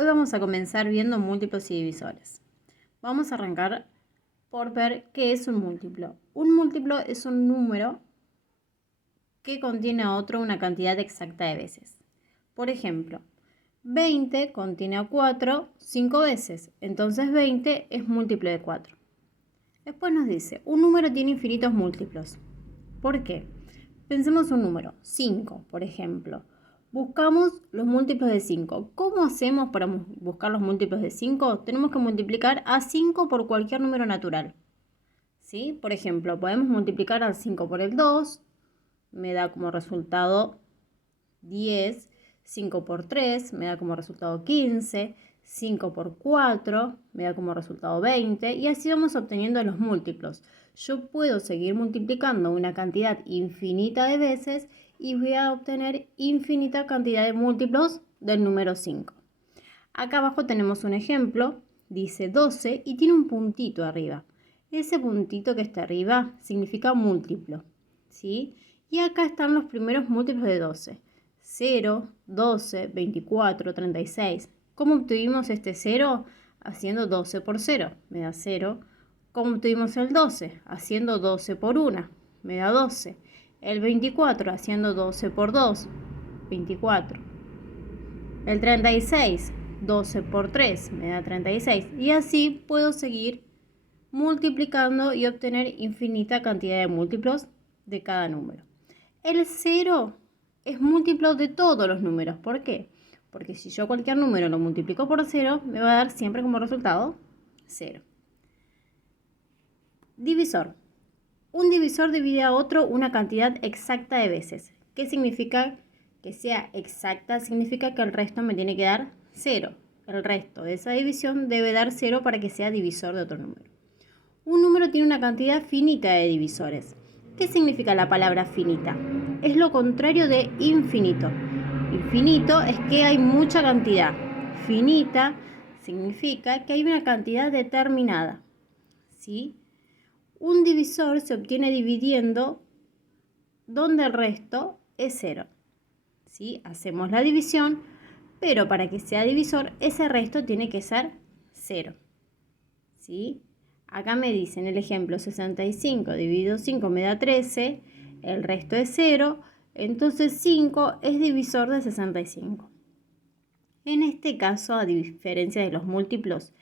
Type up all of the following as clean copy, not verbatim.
Hoy vamos a comenzar viendo múltiplos y divisores. Vamos a arrancar por ver qué es un múltiplo. Un múltiplo es un número que contiene a otro una cantidad exacta de veces. Por ejemplo, 20 contiene a 4 5 veces, entonces 20 es múltiplo de 4. Después nos dice, un número tiene infinitos múltiplos. ¿Por qué? Pensemos un número, 5, por ejemplo. Buscamos los múltiplos de 5. ¿Cómo hacemos para buscar los múltiplos de 5? Tenemos que multiplicar a 5 por cualquier número natural. ¿Sí? Por ejemplo, podemos multiplicar al 5 por el 2, me da como resultado 10. 5 por 3 me da como resultado 15. 5 por 4 me da como resultado 20. Y así vamos obteniendo los múltiplos. Yo puedo seguir multiplicando una cantidad infinita de veces y voy a obtener infinita cantidad de múltiplos del número 5. Acá abajo tenemos un ejemplo. Dice 12 y tiene un puntito arriba. Ese puntito que está arriba significa múltiplo, ¿sí? Y acá están los primeros múltiplos de 12. 0, 12, 24, 36. ¿Cómo obtuvimos este 0? Haciendo 12 por 0, me da 0. ¿Cómo obtuvimos el 12? Haciendo 12 por 1, me da 12. El 24, haciendo 12 por 2, 24. El 36, 12 por 3, me da 36. Y así puedo seguir multiplicando y obtener infinita cantidad de múltiplos de cada número. El 0 es múltiplo de todos los números. ¿Por qué? Porque si yo cualquier número lo multiplico por 0, me va a dar siempre como resultado 0. Divisor. Un divisor divide a otro una cantidad exacta de veces. ¿Qué significa que sea exacta? Significa que el resto me tiene que dar 0. El resto de esa división debe dar 0 para que sea divisor de otro número. Un número tiene una cantidad finita de divisores. ¿Qué significa la palabra finita? Es lo contrario de infinito. Infinito es que hay mucha cantidad. Finita significa que hay una cantidad determinada. ¿Sí? Un divisor se obtiene dividiendo donde el resto es 0. ¿Sí? Hacemos la división, pero para que sea divisor, ese resto tiene que ser 0. ¿Sí? Acá me dicen el ejemplo 65 dividido 5 me da 13, el resto es 0, entonces 5 es divisor de 65. En este caso, a diferencia de los múltiplos,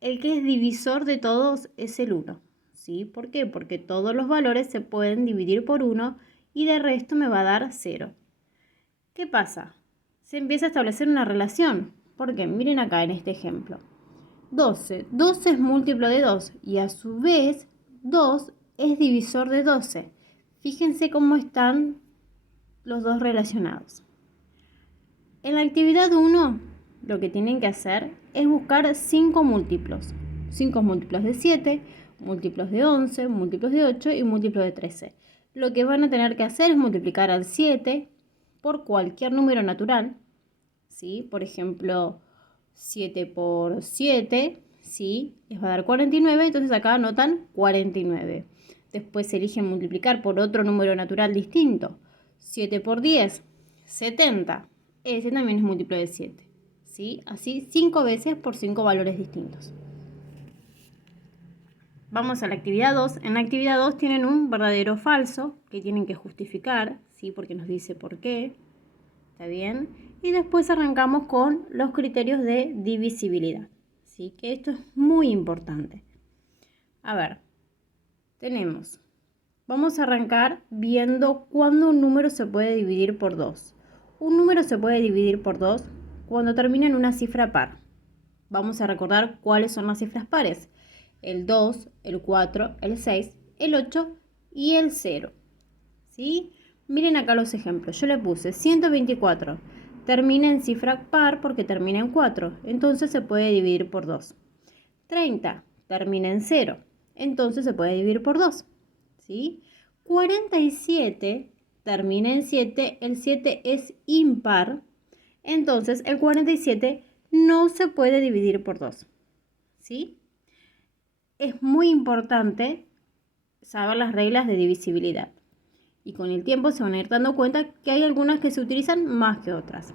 el que es divisor de todos es el 1. ¿Sí? ¿Por qué? Porque todos los valores se pueden dividir por 1 y de resto me va a dar 0. ¿Qué pasa? Se empieza a establecer una relación. ¿Por qué? Miren acá en este ejemplo. 12. 12 es múltiplo de 2 y a su vez 2 es divisor de 12. Fíjense cómo están los dos relacionados. En la actividad 1 lo que tienen que hacer es buscar 5 múltiplos. 5 múltiplos de 7, múltiplos de 11, múltiplos de 8 y múltiplos de 13. Lo que van a tener que hacer es multiplicar al 7 por cualquier número natural. ¿Sí? Por ejemplo, 7 por 7, ¿sí? Les va a dar 49, entonces acá anotan 49. Después eligen multiplicar por otro número natural distinto. 7 por 10, 70. Ese también es múltiplo de 7. ¿Sí? Así 5 veces por 5 valores distintos. Vamos a la actividad 2. En la actividad 2 tienen un verdadero o falso que tienen que justificar, ¿sí? Porque nos dice por qué. ¿Está bien? Y después arrancamos con los criterios de divisibilidad. ¿Sí? Que esto es muy importante. A ver, vamos a arrancar viendo cuándo un número se puede dividir por 2. Un número se puede dividir por 2 cuando termina en una cifra par. Vamos a recordar cuáles son las cifras pares. El 2, el 4, el 6, el 8 y el 0. ¿Sí? Miren acá los ejemplos. Yo le puse 124. Termina en cifra par porque termina en 4. Entonces se puede dividir por 2. 30. Termina en 0. Entonces se puede dividir por 2. ¿Sí? 47. Termina en 7. El 7 es impar. Entonces el 47 no se puede dividir por 2. ¿Sí? Es muy importante saber las reglas de divisibilidad. Y con el tiempo se van a ir dando cuenta que hay algunas que se utilizan más que otras.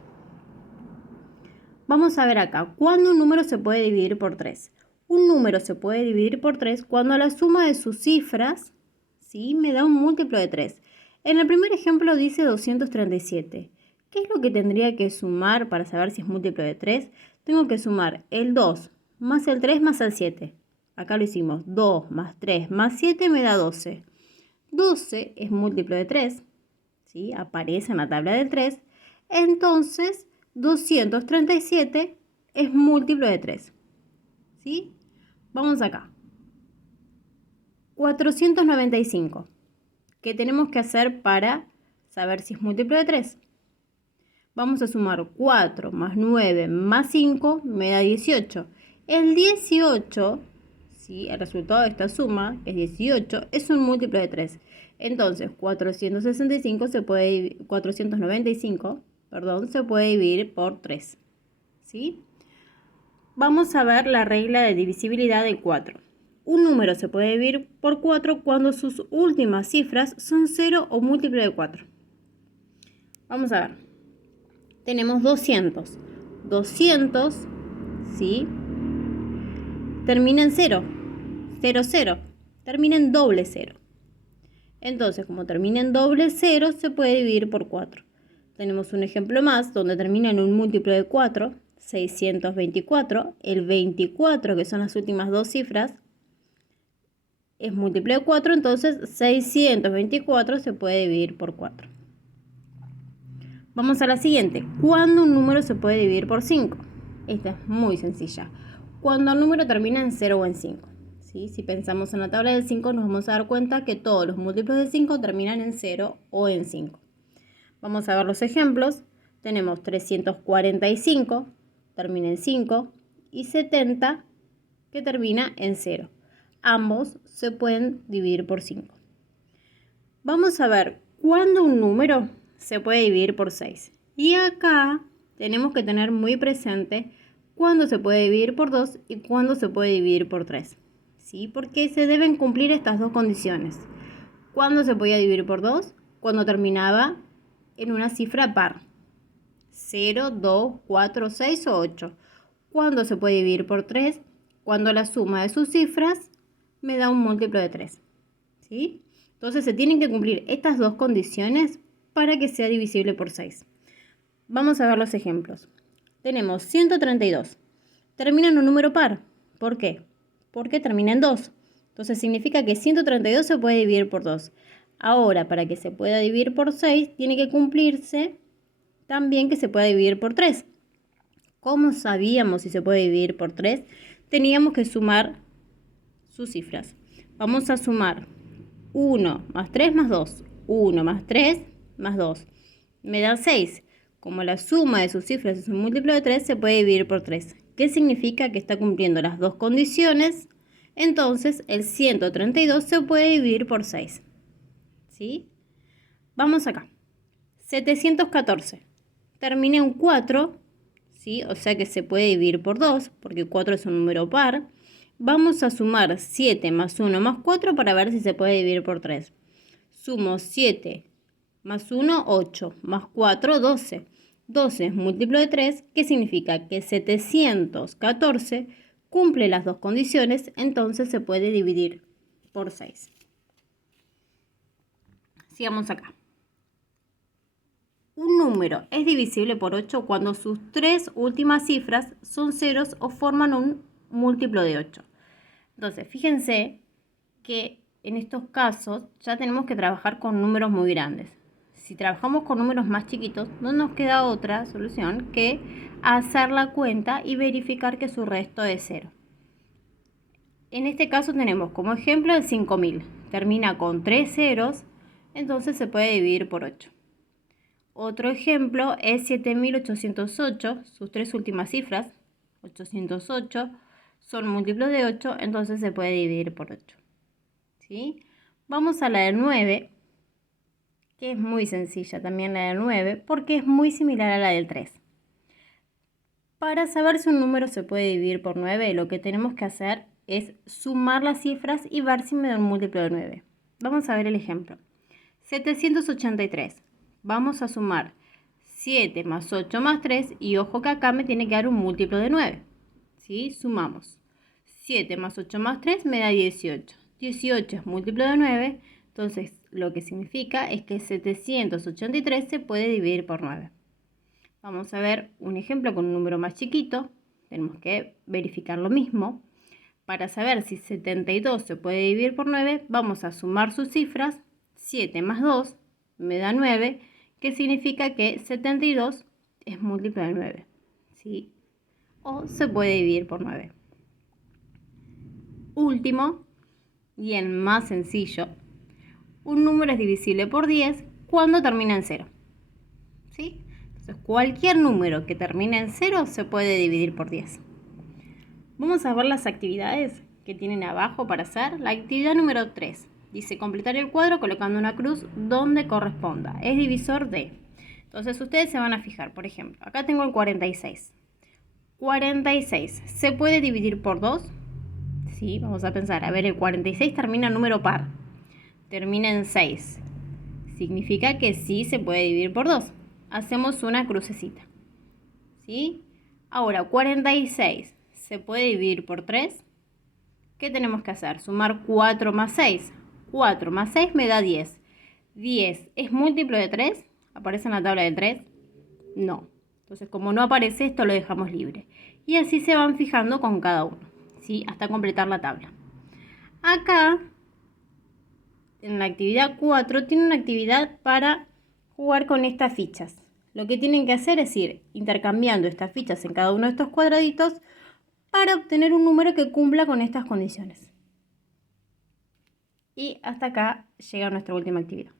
Vamos a ver acá, ¿cuándo un número se puede dividir por 3? Un número se puede dividir por 3 cuando la suma de sus cifras, ¿sí?, me da un múltiplo de 3. En el primer ejemplo dice 237. ¿Qué es lo que tendría que sumar para saber si es múltiplo de 3? Tengo que sumar el 2 más el 3 más el 7. Acá lo hicimos, 2 más 3 más 7 me da 12. 12 es múltiplo de 3, ¿sí?, aparece en la tabla del 3. Entonces, 237 es múltiplo de 3, ¿sí? Vamos acá. 495. ¿Qué tenemos que hacer para saber si es múltiplo de 3? Vamos a sumar 4 más 9 más 5 me da 18. El 18, ¿sí?, el resultado de esta suma, que es 18, es un múltiplo de 3. Entonces, 495 495, perdón, se puede dividir por 3, ¿sí? Vamos a ver la regla de divisibilidad de 4. Un número se puede dividir por 4 cuando sus últimas cifras son 0 o múltiplo de 4. Vamos a ver. Tenemos 200. 200, ¿sí?, termina en 0. 0, 0. Termina en doble 0. Entonces, como termina en doble 0, se puede dividir por 4. Tenemos un ejemplo más donde termina en un múltiplo de 4, 624. El 24, que son las últimas dos cifras, es múltiplo de 4, entonces 624 se puede dividir por 4. Vamos a la siguiente. ¿Cuándo un número se puede dividir por 5? Esta es muy sencilla. Cuando el número termina en 0 o en 5. ¿Sí? Si pensamos en la tabla del 5, nos vamos a dar cuenta que todos los múltiplos de 5 terminan en 0 o en 5. Vamos a ver los ejemplos. Tenemos 345, termina en 5, y 70, que termina en 0. Ambos se pueden dividir por 5. Vamos a ver cuándo un número se puede dividir por 6. Y acá tenemos que tener muy presente cuándo se puede dividir por 2 y cuándo se puede dividir por 3. ¿Sí? Porque se deben cumplir estas dos condiciones. ¿Cuándo se podía dividir por 2? Cuando terminaba en una cifra par. 0, 2, 4, 6 o 8. ¿Cuándo se puede dividir por 3? Cuando la suma de sus cifras me da un múltiplo de 3. ¿Sí? Entonces se tienen que cumplir estas dos condiciones para que sea divisible por 6. Vamos a ver los ejemplos. Tenemos 132. Termina en un número par. ¿Por qué? Porque termina en 2. Entonces significa que 132 se puede dividir por 2. Ahora, para que se pueda dividir por 6, tiene que cumplirse también que se pueda dividir por 3. ¿Cómo sabíamos si se puede dividir por 3? Teníamos que sumar sus cifras. Vamos a sumar 1 más 3 más 2. 1 más 3 más 2. Me da 6. Como la suma de sus cifras es un múltiplo de 3, se puede dividir por 3. ¿Qué significa? Que está cumpliendo las dos condiciones. Entonces, el 132 se puede dividir por 6. ¿Sí? Vamos acá. 714. Termina en 4, ¿sí? O sea que se puede dividir por 2, porque 4 es un número par. Vamos a sumar 7 más 1 más 4 para ver si se puede dividir por 3. Sumo 7 más 1, 8, más 4, 12. 12 es múltiplo de 3, que significa que 714 cumple las dos condiciones, entonces se puede dividir por 6. Sigamos acá. Un número es divisible por 8 cuando sus tres últimas cifras son ceros o forman un múltiplo de 8. Entonces, fíjense que en estos casos ya tenemos que trabajar con números muy grandes. Si trabajamos con números más chiquitos, no nos queda otra solución que hacer la cuenta y verificar que su resto es 0. En este caso tenemos como ejemplo el 5000. Termina con 3 ceros, entonces se puede dividir por 8. Otro ejemplo es 7808, sus tres últimas cifras, 808, son múltiplos de 8, entonces se puede dividir por 8. ¿Sí? Vamos a la del 9, que es muy sencilla también la del 9, porque es muy similar a la del 3. Para saber si un número se puede dividir por 9, lo que tenemos que hacer es sumar las cifras y ver si me da un múltiplo de 9. Vamos a ver el ejemplo. 783. Vamos a sumar 7 más 8 más 3, y ojo que acá me tiene que dar un múltiplo de 9. ¿Sí? Sumamos. 7 más 8 más 3 me da 18. 18 es múltiplo de 9, entonces lo que significa es que 783 se puede dividir por 9. Vamos a ver un ejemplo con un número más chiquito. Tenemos que verificar lo mismo. Para saber si 72 se puede dividir por 9, vamos a sumar sus cifras. 7 más 2 me da 9, que significa que 72 es múltiplo de 9. ¿Sí? O se puede dividir por 9. Último, y el más sencillo, un número es divisible por 10 cuando termina en 0. ¿Sí? Entonces, cualquier número que termine en 0 se puede dividir por 10. Vamos a ver las actividades que tienen abajo para hacer. La actividad número 3 dice completar el cuadro colocando una cruz donde corresponda. Es divisor de. Entonces ustedes se van a fijar, por ejemplo, acá tengo el 46. 46, ¿se puede dividir por 2? Sí, vamos a pensar. A ver, el 46 termina en número par. Termina en 6. Significa que sí se puede dividir por 2. Hacemos una crucecita. ¿Sí? Ahora, 46. ¿Se puede dividir por 3? ¿Qué tenemos que hacer? Sumar 4 más 6. 4 más 6 me da 10. 10 es múltiplo de 3. ¿Aparece en la tabla de 3? No. Entonces, como no aparece esto, lo dejamos libre. Y así se van fijando con cada uno, ¿sí? Hasta completar la tabla. Acá, en la actividad 4, tiene una actividad para jugar con estas fichas. Lo que tienen que hacer es ir intercambiando estas fichas en cada uno de estos cuadraditos para obtener un número que cumpla con estas condiciones. Y hasta acá llega nuestra última actividad.